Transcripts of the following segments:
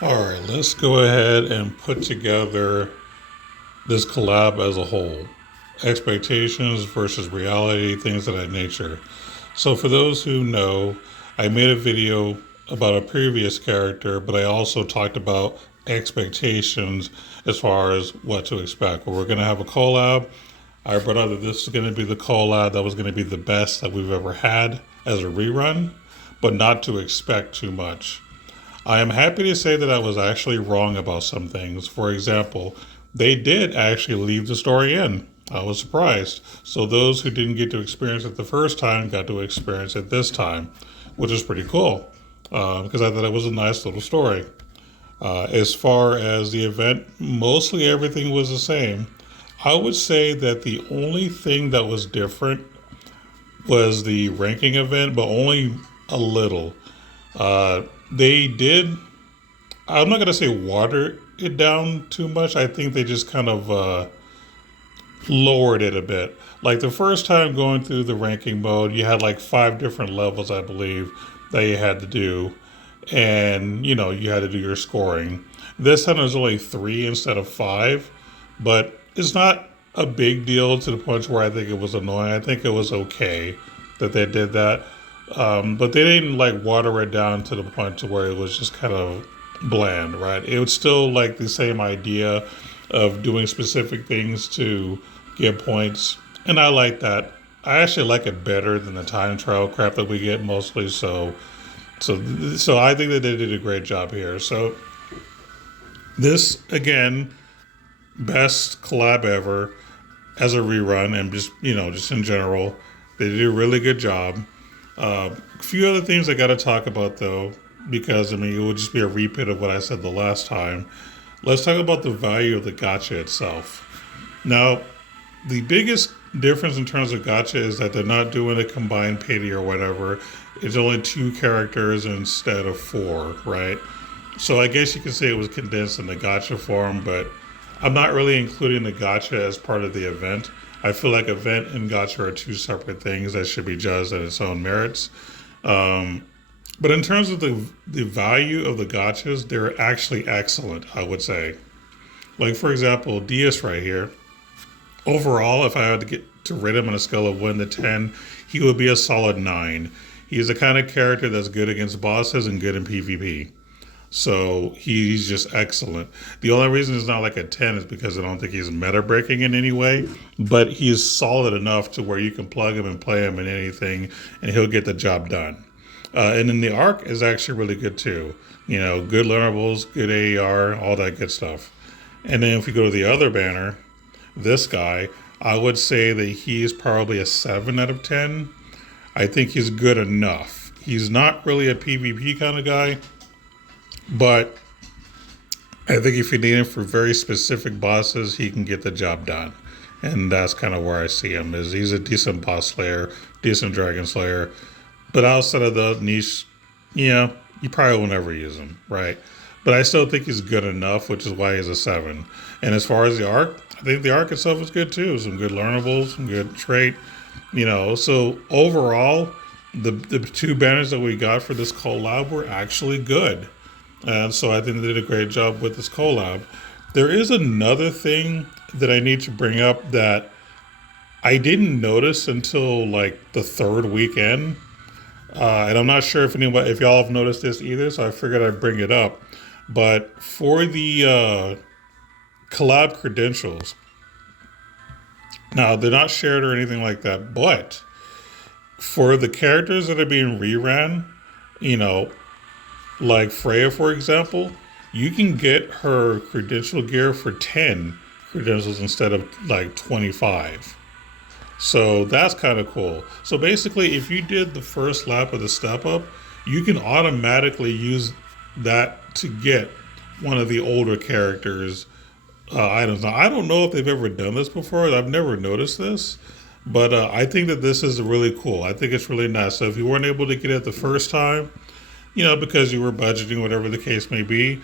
All right, let's go ahead and put together this collab as a whole. Expectations versus reality, things of that nature. So, for those who know, I made a video about a previous character, but I also talked about expectations as far as what to expect. Well, we're going to have a collab. I brought out that this is going to be the collab that was going to be the best that we've ever had as a rerun, but not to expect too much. I am happy to say that I was actually wrong about some things. For example, they did actually leave the story in. I was surprised. So those who didn't get to experience it the first time got to experience it this time, which is pretty cool because I thought it was a nice little story. As far as the event, mostly everything was the same. I would say that the only thing that was different was the ranking event, but only a little. They did, I'm not going to say water it down too much. I think they just kind of lowered it a bit. Like the first time going through the ranking mode, you had like 5 different levels, I believe, that you had to do. And, you had to do your scoring. This time there's only 3 instead of 5, but it's not a big deal to the point where I think it was annoying. I think it was okay that they did that. But they didn't like water it down to the point to where it was just kind of bland, right? It was still like the same idea of doing specific things to get points, and I like that. I actually like it better than the time trial crap that we get mostly. So I think that they did a great job here. So this again, best collab ever as a rerun, and just in general, they did a really good job. A few other things I got to talk about though, because it would just be a repeat of what I said the last time. Let's talk about the value of the gacha itself. Now, the biggest difference in terms of gacha is that they're not doing a combined payday or whatever. It's only 2 characters instead of 4, right? So I guess you could say it was condensed in the gacha form, but I'm not really including the gacha as part of the event. I feel like event and gacha are 2 separate things that should be judged at its own merits. But in terms of the value of the gachas, they're actually excellent, I would say. Like, for example, Diaz right here. Overall, if I had to get to rate him on a scale of 1 to 10, he would be a solid 9. He's the kind of character that's good against bosses and good in PvP. So he's just excellent. The only reason it's not like a 10 is because I don't think he's meta breaking in any way, but he's solid enough to where you can plug him and play him in anything and he'll get the job done. And then the arc is actually really good too. Good learnables, good AER, all that good stuff. And then if we go to the other banner, this guy, I would say that he's probably a 7 out of 10. I think he's good enough. He's not really a PvP kind of guy, but I think if you need him for very specific bosses, he can get the job done. And that's kind of where I see him, is he's a decent boss slayer, decent dragon slayer. But outside of the niche, you probably will never use him, right? But I still think he's good enough, which is why he's a 7. And as far as the arc, I think the arc itself is good too. Some good learnables, some good trait, So overall, the 2 banners that we got for this collab were actually good. And so I think they did a great job with this collab. There is another thing that I need to bring up that I didn't notice until like the 3rd weekend. And I'm not sure if y'all have noticed this either, so I figured I'd bring it up. But for the collab credentials, now they're not shared or anything like that, but for the characters that are being reran, like Freya, for example, you can get her credential gear for 10 credentials instead of like 25. So that's kind of cool. So basically, if you did the first lap of the step up, you can automatically use that to get one of the older characters' items. Now, I don't know if they've ever done this before. I've never noticed this. But I think that this is really cool. I think it's really nice. So if you weren't able to get it the first time, because you were budgeting, whatever the case may be,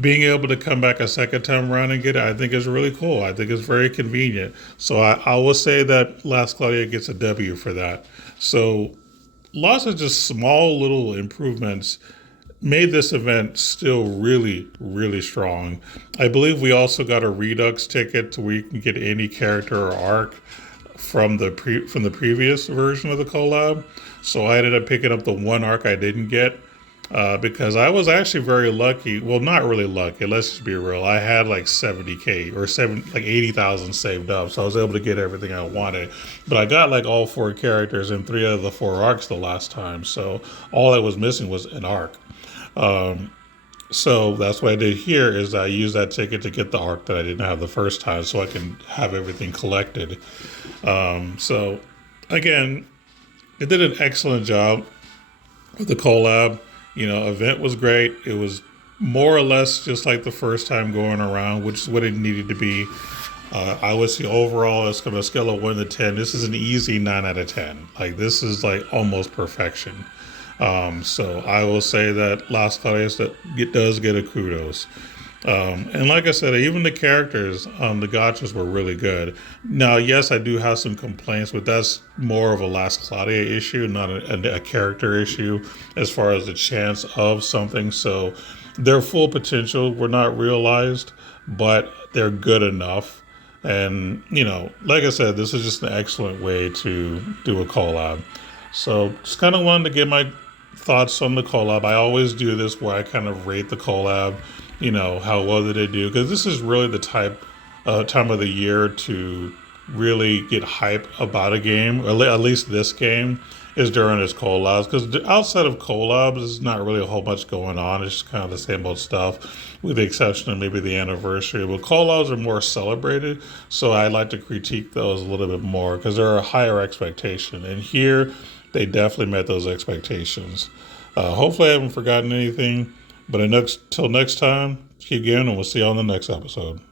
being able to come back a second time around and get it, I think is really cool. I think it's very convenient. So I will say that Last Cloudia gets a W for that. So lots of just small little improvements made this event still really, really strong. I believe we also got a Redux ticket to where you can get any character or arc from the previous version of the collab. So I ended up picking up the one arc I didn't get because I was actually very lucky. Well, not really lucky. Let's just be real. I had like 70K or 80,000 saved up, so I was able to get everything I wanted. But I got like all 4 characters and 3 out of the 4 arcs the last time. So all I was missing was an arc. So that's what I did here is I used that ticket to get the arc that I didn't have the first time, so I can have everything collected. So again, it did an excellent job with the collab. Event was great. It was more or less just like the first time going around, which is what it needed to be. I would say overall, it's on a scale of 1 to 10. This is an easy 9 out of 10. Like, this is like almost perfection. So I will say that Las Clarias that it does get a kudos. And like I said, even the characters, the gachas were really good. Now, yes, I do have some complaints, but that's more of a Las Claudia issue, not a character issue as far as the chance of something. So their full potential were not realized, but they're good enough. And, like I said, this is just an excellent way to do a collab. So just kind of wanted to get my thoughts on the collab. I always do this where I kind of rate the collab, how well did it do? Because this is really the time of the year to really get hype about a game, or at least this game, is during its collabs. Because outside of collabs, there's not really a whole much going on. It's just kind of the same old stuff, with the exception of maybe the anniversary. But collabs are more celebrated, so I like to critique those a little bit more because they're a higher expectation. And here, they definitely met those expectations. Hopefully I haven't forgotten anything. But until next time, keep going, and we'll see you on the next episode.